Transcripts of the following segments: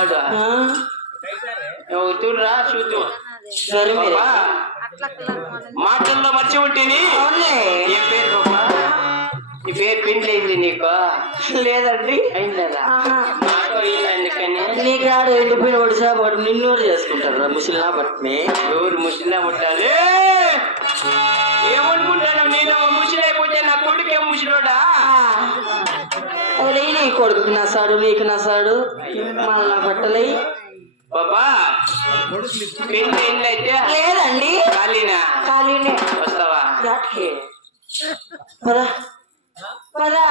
వాడు అవుతురా చూద్దు మాటల్లో మర్చి ఉంటుంది. ఏ పేరు బాబా? ఈ పేరు పెండ్లి అయింది నీకు? లేదండి. అయిందా? ఎందుకని నీకు ఆడ ఎండిపోయిన ఒడిసా వాడు నిన్నూరు చేసుకుంటారు ముసలినా బట్టిని. ఎవరు ముసలినా పట్టాలి? ఏమనుకుంటాను నేను ముసలి అయిపోతే నా కొడుకు ఏం ముసలోడా? అదే నీ కొడుకు నసాడు నీకు నసాడు మళ్ళా బట్టలై బాబా. పెళ్లి అయితే లేదండి. ఖాళీనే వస్తావా? పదా పదా.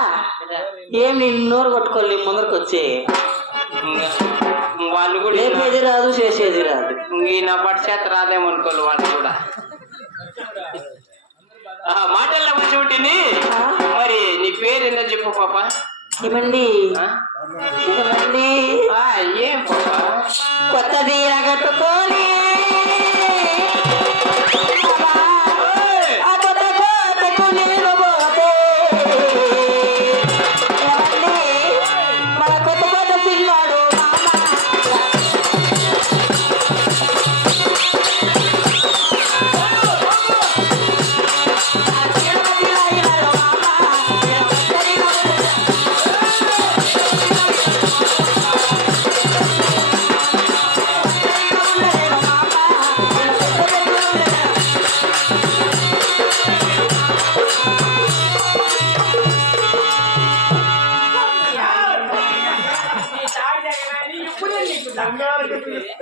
ఏం నిన్నోరు కొట్టుకోవాలి ముందరకు వచ్చి. వాళ్ళు కూడా లేపేది రాదు చేసేది రాదు. నా పట్టు చేత రాదేమనుకోవాలి వాళ్ళు కూడా. మాటల్లో మంచి ఉంటుంది. మరి నీ పేరు ఏందో చెప్పు పాప. ఏమండి ఏమండి ఏం పాప? కొత్త తీర కట్టుకొని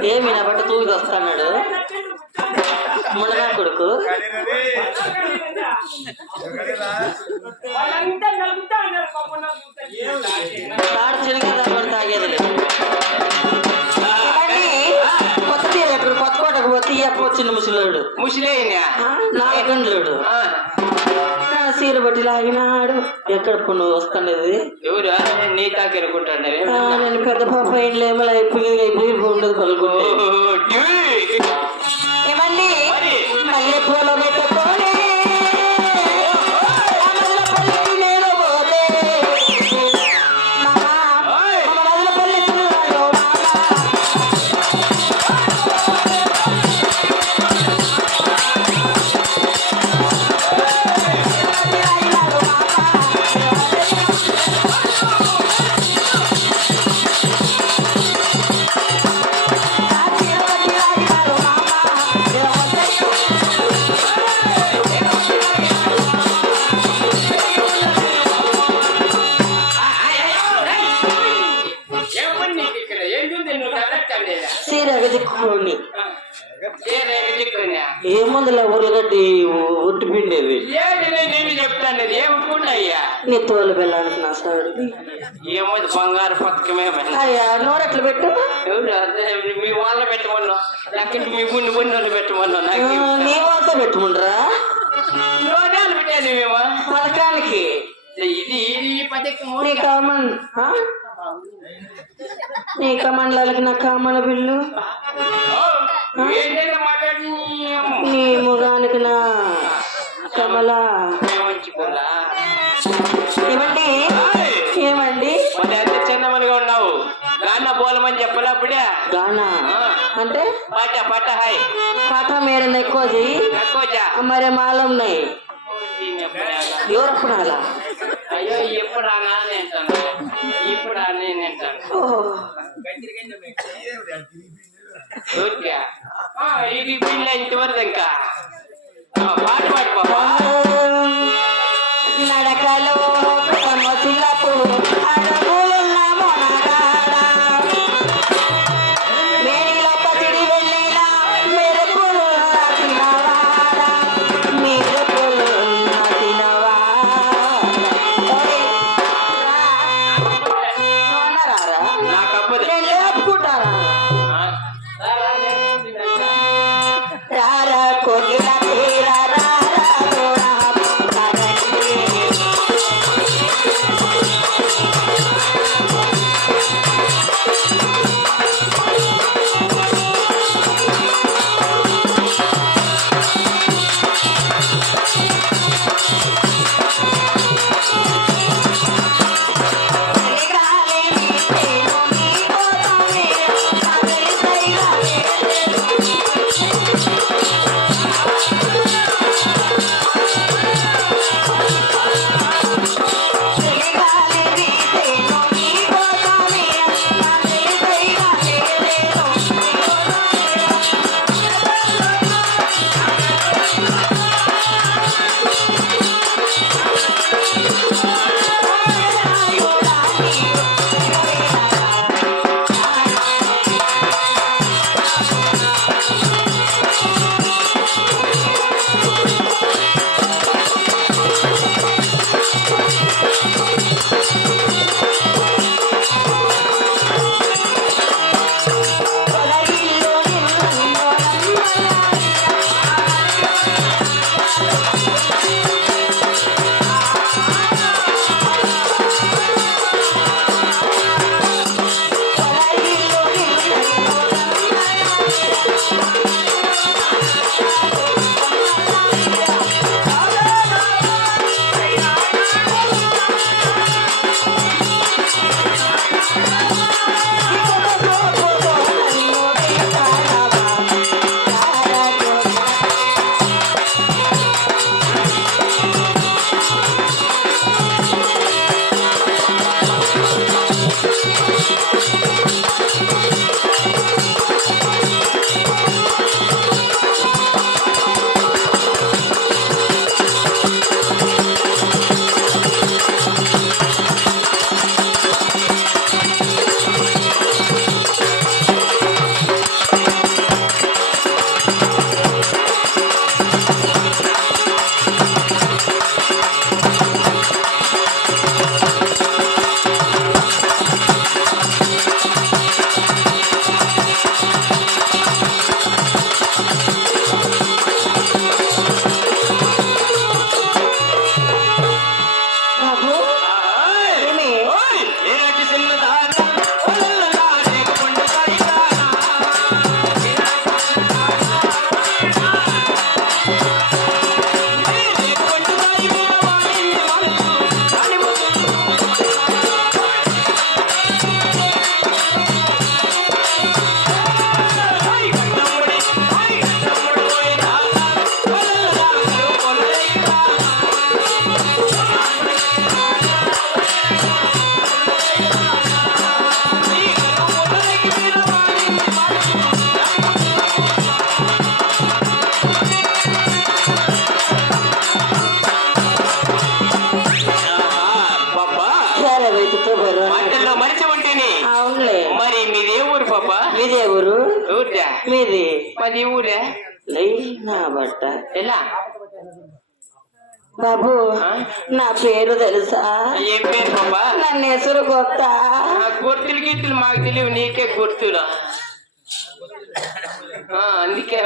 ఏమి నా బట్ట తూగి వస్తాడు మునగా కొడుకు. తాగేది కొత్త తీరు ఎక్కడ కొత్త కోటకు పోతే వచ్చింది ముసలోడు. ముసలి నాలుగండ్లుడు సీర బట్టి లాగినాడు. ఎక్కడ నువ్వు వస్తాండేది? ఎవరు? నీ తాకెరుకుంటాడు. నేను పెద్ద పాప ఇంట్లో ఏమో అయిపోయి ఉండదు పలుకుంటే. ఏమండి మళ్ళీ పూల పెట్టుకొని దిక్కుని ఏముందిలే ఊర్లగడ్డి ఒట్టి పిండేది. నేను చెప్తాను ఏమనుకున్నాయ్యా నీ తోలు బెల్లానికి నా సాడు ఏముంది బంగారు పథకమే. అయ్యా నోరెట్లు పెట్టు. మీ వాళ్ళ పెట్టమన్నా నాకు మీ బుండి బుండి వాళ్ళు పెట్టమన్నా. నీ వాళ్ళతో పెట్టుకుంటారా? నోటాలు పెట్టాను మేము పథకానికి. ఇది పథకం నీ కామన్ నీ కమండలకి నా కామన్ బిల్లు. నీ ముఖానికి నా కమల. ఏమండి ఏమండి చిన్నమనిగా ఉన్నావు. గానా పోలమని చెప్పలే అప్పుడే. గానా అంటే పాట పాట హాయ్ పాట మేర ఎక్కువది మరి మాల ఉన్నాయి. ఎవరప్పుడు అలా? అయ్యో ఎప్పుడు అనా తింటాను ఇప్పుడు అనే తింటాను. ఇది పిల్ల ఇంతవరకు ఇంకా పాట పాడు పాపా. నడకలో రారా కొద్దిగా మీది మాది ఊరే నా బట్ట ఎలా బాబు నా పేరు తెలుసా? ఏం పేరు బాబా? నన్ను ಹೆಸರು ಗೊತ್ತಾ? గుర్తులు గీతులు మాకు తెలియవు, నీకే గుర్తులు. అందుకే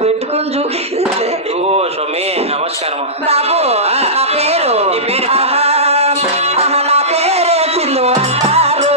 పెట్టుకొని చూపి. ఓ స్వామి నమస్కారం బాబు నా పేరు నీ పేరు నా పేరే సింధు అంటారు.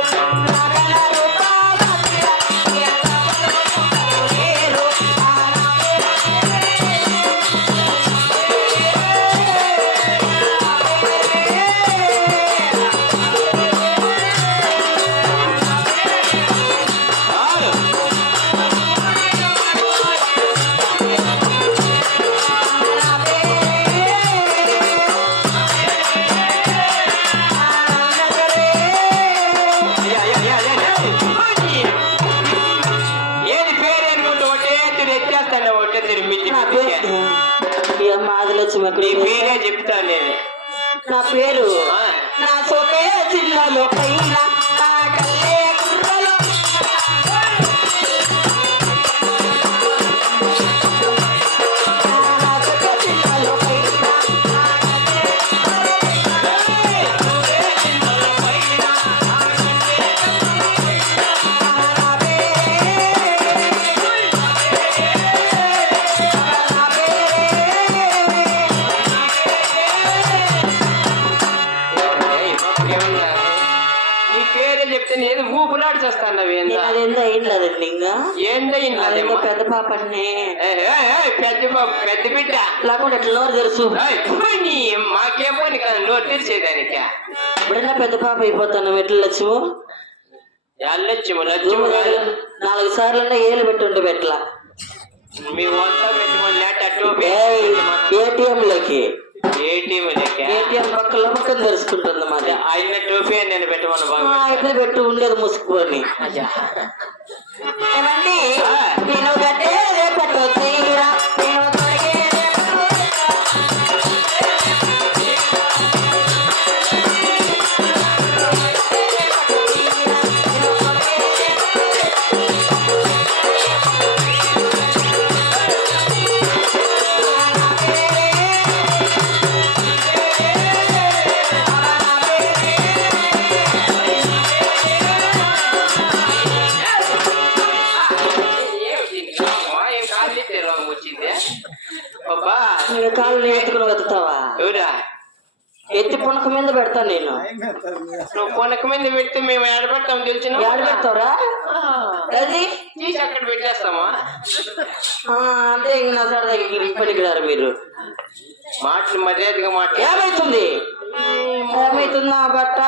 నీ పేరే చెప్తాను నేను. నా పేరు నా సొకే జిల్లాలో పైన నేను ఊపులాడి చేస్తాను. అదేందో అయిందండి ఇంకా ఏందయ్యింది? పెద్ద పాపని పెద్ద బిడ్డ లేకుండా ఎట్లా నోరు తెలుసు మాకేం పని కదా నోరు తెరిచేదానికి. ఇప్పుడన్నా పెద్ద పాప అయిపోతాను. ఎట్లా లక్ష్ము లక్ష్యము 4 సార్లు ఏలు పెట్టుండే పెట్లా మీ వస్తా పెట్టుకోండి. ఏటీఎంలకి ఏటీఎం పక్కలో పక్కన తెలుసుకుంటుంది. మాది ఆయన టోపీ నేను పెట్టమని బాగా అయితే పెట్టు ఉండేది ముసుకుని. ఏమండి నేను కట్టేదే పట్టు తీరా నేను కాళ్ళు ఎత్తుకుని వెతుతావా? ఎవరా ఎత్తి పునక మీద పెడతాను నేను. నువ్వు కొనక మీద పెడితే మేము ఏడబెడతాం తెలిసిన ఏడబెడతావురా? అది తీసి అక్కడ పెట్టేస్తామా? అంటే ఇంక నా సార్ దగ్గర పనికిరారు మీరు. మాటలు మర్యాదగా మాటలు. ఏమైతుంది ఏమైతుందా బట్ట?